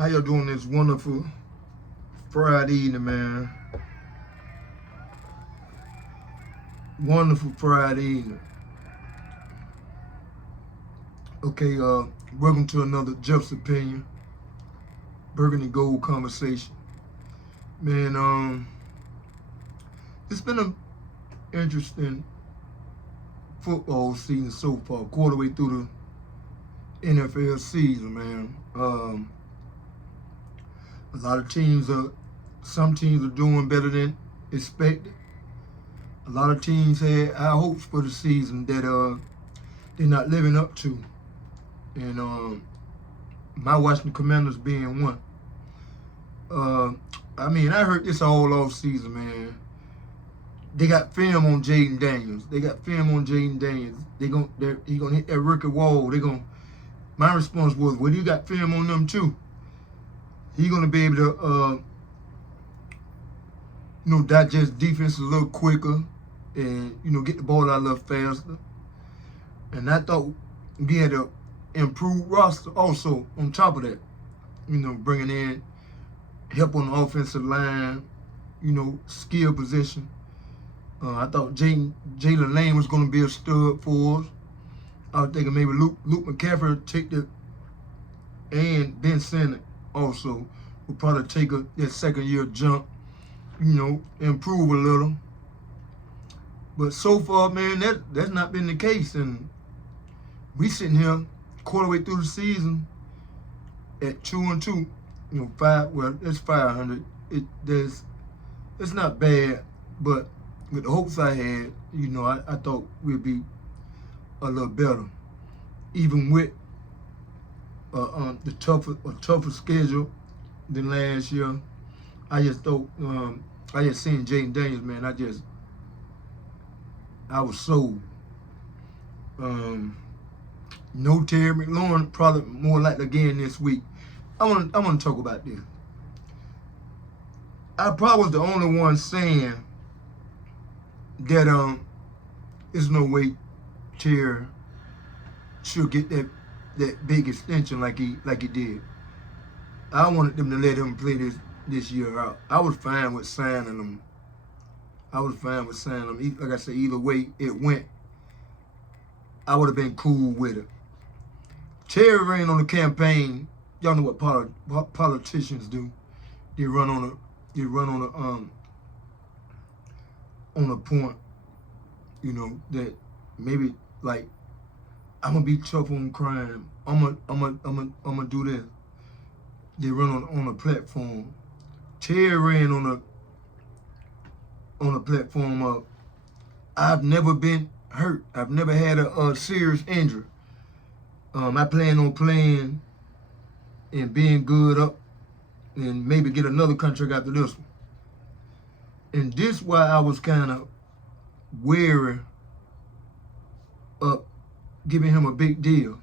How y'all doing this wonderful Friday evening, man? Wonderful Friday evening. Okay, welcome to another Jeff's Opinion, Burgundy Gold Conversation. Man, it's been an interesting football season so far, quarter way through the NFL season, man. A lot of some teams are doing better than expected. A lot of teams had high hopes for the season that they're not living up to. And my Washington Commanders being one. I heard this all off season, man. They got film on Jayden Daniels. He gonna hit that rookie wall. My response was, well, you got film on them too. He gonna be able to digest defense a little quicker and, get the ball out a little faster. And I thought we had a improved roster also on top of that. Bringing in help on the offensive line, skill position. I thought Jalen Lane was going to be a stud for us. I was thinking maybe Luke McCaffrey and Ben Simmons also will probably take that second year jump, improve a little. But so far, man, that's not been the case. And we sitting here quarter way through the season at 2-2. It's 500. It's not bad, but with the hopes I had, I thought we'd be a little better. Even with a tougher schedule than last year, I just thought I just seen Jayden Daniels, man. I was sold. No Terry McLaurin, probably more likely again this week. I want to talk about this. I probably was the only one saying that there's no way Terry should get that big extension like he did. I wanted them to let him play this year out. I was fine with signing him. Like I said, either way it went, I would have been cool with it. Terry ran on the campaign. Y'all know what politicians do. They run on a point, that maybe like I'm gonna be tough on crime. I'm gonna do this. They run on a platform. Terry ran on a platform of I've never been hurt. I've never had a serious injury. I plan on playing and being good up and maybe get another contract after this one. And this why I was kind of wary of giving him a big deal.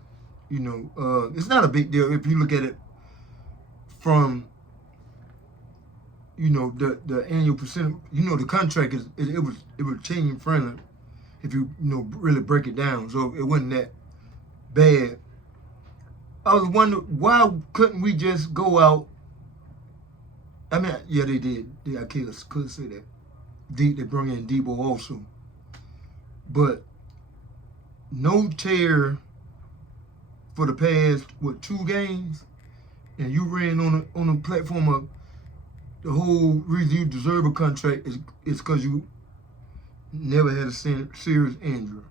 It's not a big deal if you look at it from, the annual percent. The contract it was team friendly if you really break it down. So it wasn't that bad. I was wondering, why couldn't we just go out? Yeah, they did. I could say that. They bring in Debo also. But no Terry for the past, 2 games? And you ran on a platform of the whole reason you deserve a contract is because you never had a serious injury.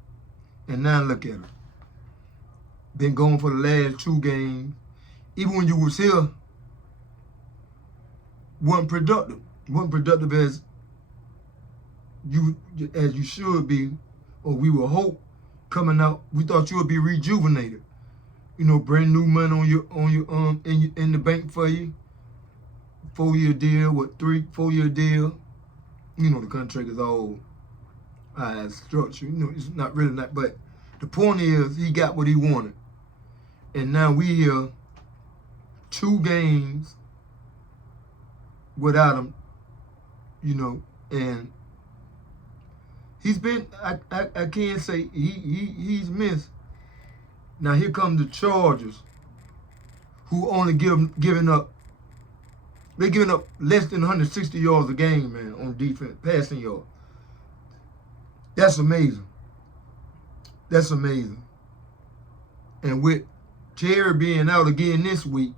And now look at it. Been going for the last 2 games. Even when you was here, wasn't productive. Wasn't productive as you should be, or we would hope coming out. We thought you would be rejuvenated. Brand new money in the bank for you. 4-year deal, 4-year deal. The contract is all structured. It's not really not, but the point is he got what he wanted. And now we here 2 games without him, and he's been, I can't say he's missed. Now here come the Chargers, who only giving up They're giving up less than 160 yards a game, man, on defense, passing yards. That's amazing. That's amazing. And with Terry being out again this week,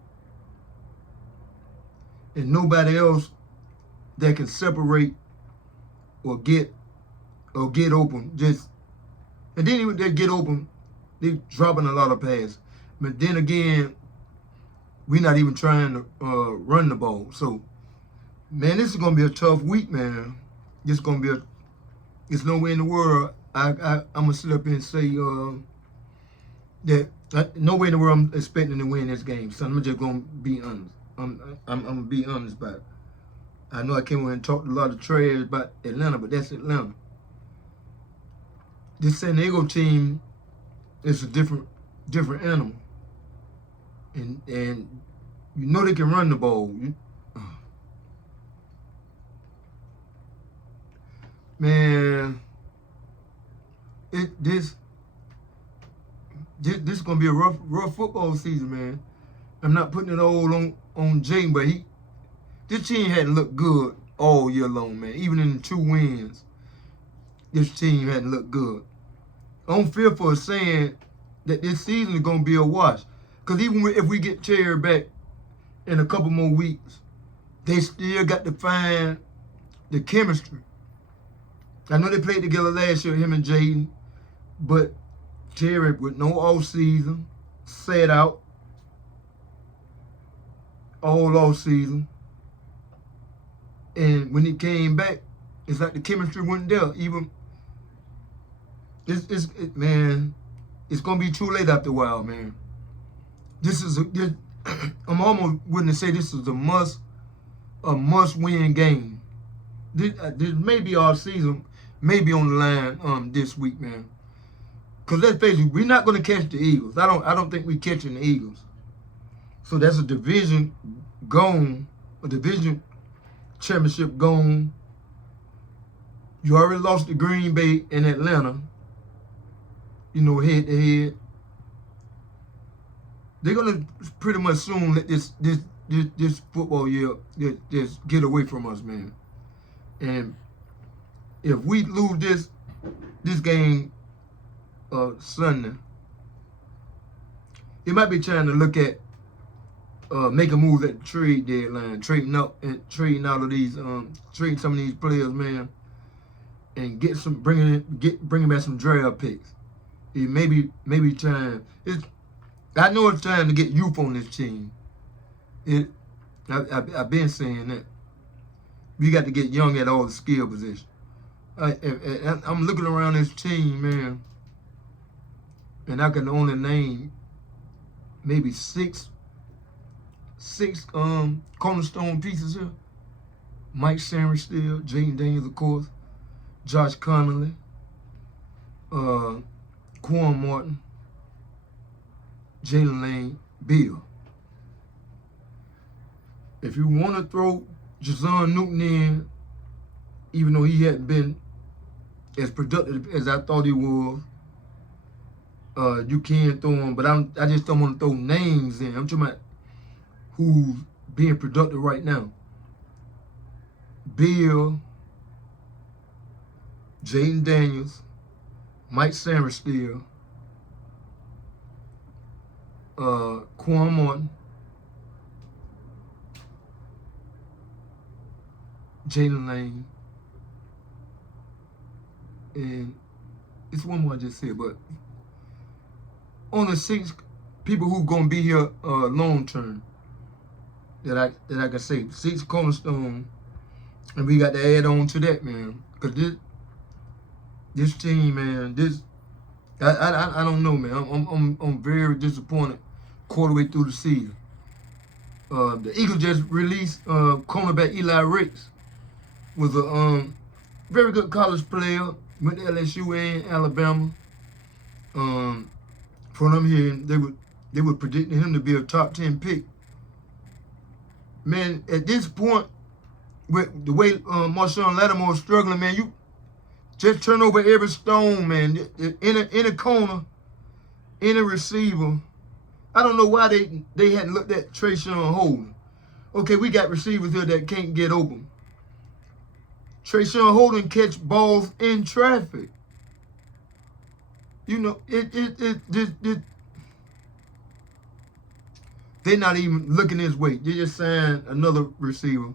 and nobody else that can separate or get open, and then even they get open, they dropping a lot of passes. But then again, we're not even trying to run the ball. So, man, this is gonna be a tough week, man. It's gonna be it's no way in the world I'm gonna sit up here and say that no way in the world I'm expecting to win this game. So I'm just gonna be honest. I'm gonna be honest about it. I know I came over and talked a lot of trash about Atlanta, but that's Atlanta. This San Diego team is a different animal, and you know they can run the ball. Man, this is gonna be a rough football season, man. I'm not putting it all on Jay, but this team hadn't looked good all year long, man. Even in the 2 wins, this team hadn't looked good. I'm fearful of saying that this season is gonna be a wash, because even if we get Terry back in a couple more weeks, they still got to find the chemistry. I know they played together last year, him and Jaden, but Terry with no off season, sat out all off season, and when he came back, it's like the chemistry wasn't there. Even man, it's gonna be too late after a while, man. I'm almost willing to say this is a must-win game. This may be our season. Maybe on the line this week, man. Because let's face it, we're not going to catch the Eagles. I don't think we're catching the Eagles. So that's a division gone, a division championship gone. You already lost to Green Bay and Atlanta, head to head. They're going to pretty much soon let this football year just get away from us, man. And if we lose this game Sunday, it might be trying to look at make a move at the trade deadline, trading out of these trading some of these players, man, and bringing back some draft picks. It maybe trying. I know it's time to get youth on this team. I've been saying that we got to get young at all the skill positions. I'm looking around this team, man, and I can only name maybe six cornerstone pieces here. Mike Sainristil, Jaden Daniels, of course, Josh Connolly, Quan Martin, Jalen Lane, Bill. If you want to throw Jazon Newton in, even though he hadn't been as productive as I thought he was, you can throw him, but I just don't want to throw names in. I'm talking about who's being productive right now. Bill, Jaden Daniels, Mike Sainristil, Quan Martin, Jalen Lane, and it's one more I just said, but only 6 people who gonna be here long term that I can say. 6 cornerstone, and we got to add on to that, man. Cause this team, man, I don't know, man. I'm very disappointed quarter way through the season. The Eagles just released cornerback Eli Ricks. Was a very good college player. Went to LSU and Alabama. From them here, they were predicting him to be a top 10 pick. Man, at this point, with the way Marshawn Lattimore is struggling, man, you just turn over every stone, man. In a corner, in a receiver. I don't know why they hadn't looked at Trayshawn Holden. Okay, we got receivers here that can't get open. Trayshawn Holden catch balls in traffic. You know, they're not even looking his way. They just signed another receiver,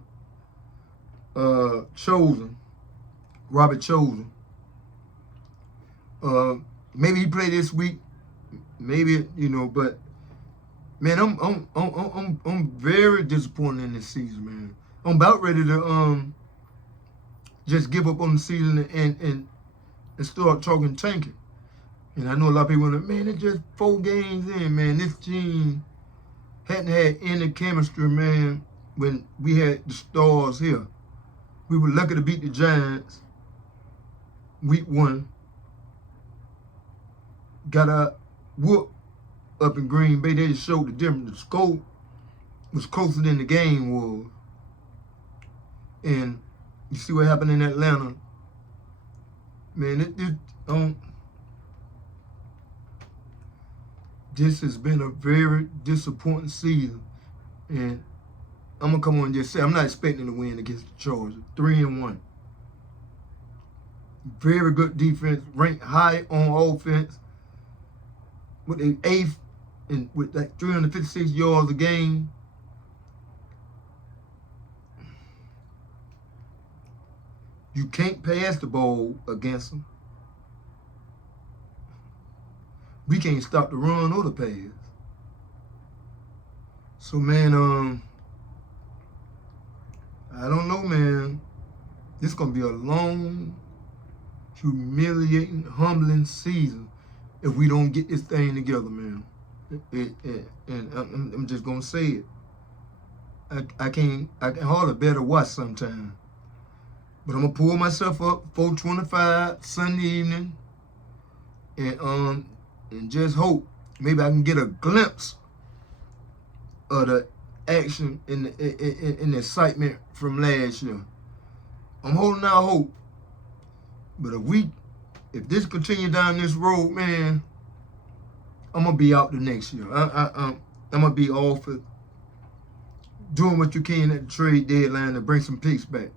Chosen, Robert Chosen. Maybe he played this week, maybe, you know, but man, I'm very disappointed in this season, man. I'm about ready to just give up on the season and start talking tanking. And I know a lot of people are like, man, it's just 4 games in, man. This team hadn't had any chemistry, man, when we had the stars here. We were lucky to beat the Giants week 1. Got a whoop up in Green Bay. They just showed the difference. The score was closer than the game was. And you see what happened in Atlanta. Man, this has been a very disappointing season. And I'm going to come on and just say, I'm not expecting to win against the Chargers. 3-1. Very good defense, ranked high on offense. With the 8th and with like 356 yards a game. You can't pass the ball against them. We can't stop the run or the pass. So, man, I don't know, man. This is going to be a long, humiliating, humbling season if we don't get this thing together, man. And I'm just going to say it. I can hardly bear to watch sometimes. But I'm going to pull myself up, 4:25 Sunday evening, and just hope maybe I can get a glimpse of the action and the excitement from last year. I'm holding out hope. But if this continue down this road, man, I'm going to be out the next year. I'm going to be off of doing what you can at the trade deadline to bring some picks back.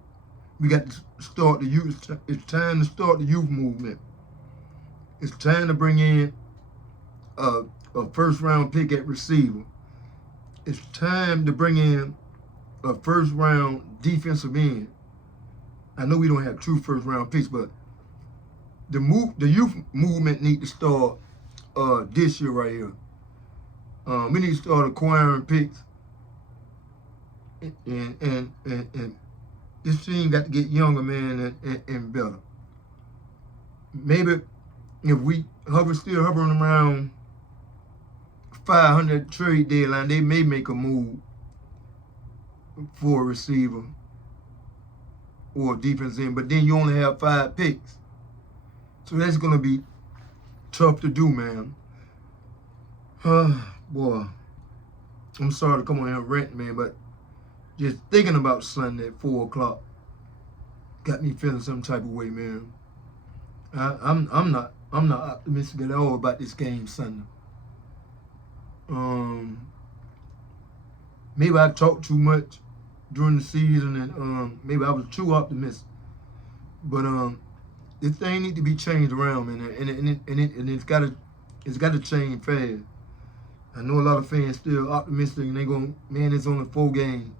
We got to start the youth. It's time to start the youth movement. It's time to bring in a first-round pick at receiver. It's time to bring in a first-round defensive end. I know we don't have true first-round picks, but the youth movement need to start this year right here. We need to start acquiring picks, and this team got to get younger, man, and better. Maybe if we still hovering around 500 trade deadline, they may make a move for a receiver or a defense end, but then you only have 5 picks. So that's going to be tough to do, man. Boy, I'm sorry to come on here and rant, man, but just thinking about Sunday at 4 o'clock got me feeling some type of way, man. I'm not optimistic at all about this game Sunday. Maybe I talked too much during the season, and maybe I was too optimistic. But this thing need to be changed around, man, and it's gotta change fast. I know a lot of fans still optimistic, and they go, man, it's only 4 games.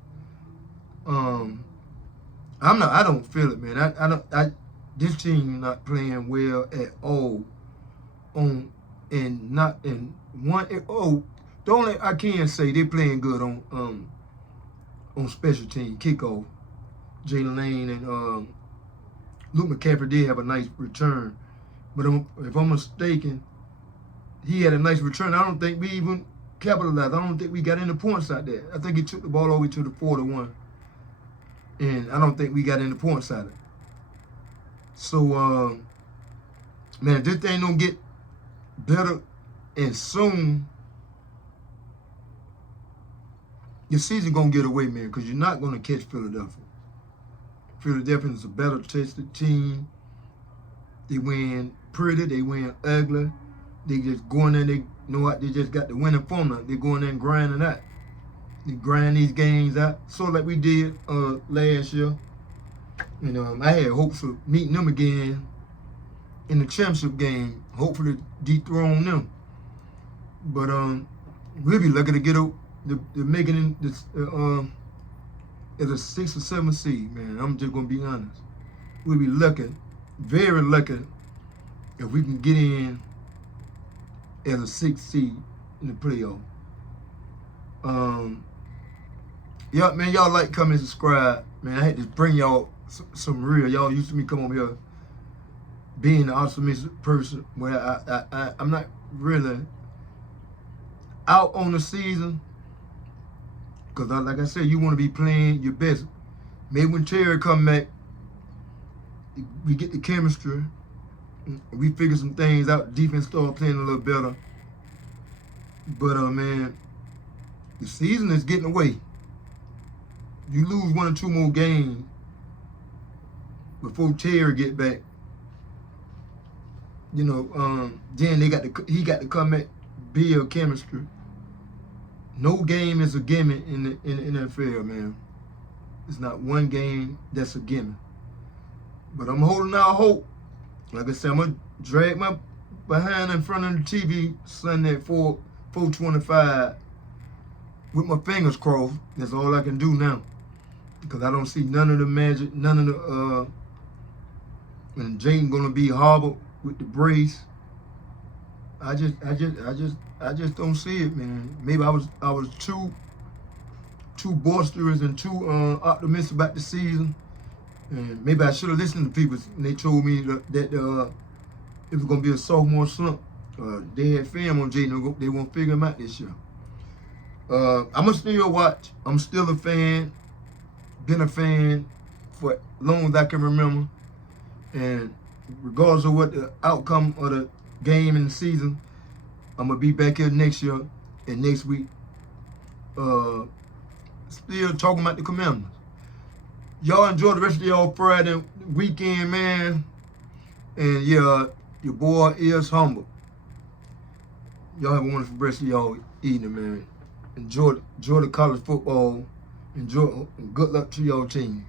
I don't feel it, man. This team not playing well at all. The only I can say they playing good on special team kickoff. Jalen Lane and Luke McCaffrey did have a nice return, but if I'm mistaken, he had a nice return. I don't think we even capitalized. I don't think we got any points out there. I think he took the ball all the way to the 41. And I don't think we got any points out of it. So, man, this thing don't get better and soon, your season going to get away, man, because you're not going to catch Philadelphia. Philadelphia is a better tested team. They win pretty. They win ugly. They just go in there. They know what? They just got the winning formula. They go in there and grinding out. to grind these games out, sort of like we did last year. I had hopes of meeting them again in the championship game, hopefully dethrone them. But we'll be lucky to get to make it in this as a 6th or 7th seed, man. I'm just gonna be honest. We'll be lucky, very lucky, if we can get in as a 6th seed in the playoff. Yeah, man, y'all like, comment, subscribe. Man, I had to bring y'all some real. Y'all used to me come over here being an optimistic person where I'm not really out on the season. Because like I said, you want to be playing your best. Maybe when Terry come back, we get the chemistry. We figure some things out. Defense start playing a little better. But, man, the season is getting away. You lose 1 or 2 more games before Terry get back. Then he got to come back, build chemistry. No game is a gimme in the NFL, man. It's not one game that's a gimme. But I'm holding out hope. Like I said, I'm gonna drag my behind in front of the TV Sunday at 4:25 with my fingers crossed. That's all I can do now, because I don't see none of the magic, none of the and Jaden gonna be horrible with the brace. I just don't see it, man. Maybe I was too boisterous and too optimistic about the season, and maybe I should have listened to people when they told me that it was gonna be a sophomore slump. They had film on Jaden. They won't figure him out this year. I'm gonna still watch. I'm still a fan. Been a fan for as long as I can remember. And regardless of what the outcome of the game and the season, I'm gonna be back here next year and next week. Still talking about the Commanders. Y'all enjoy the rest of y'all Friday weekend, man. And yeah, your boy is humble. Y'all have a wonderful rest of y'all evening, man. Enjoy the college football. Enjoy. Good luck to y'all team.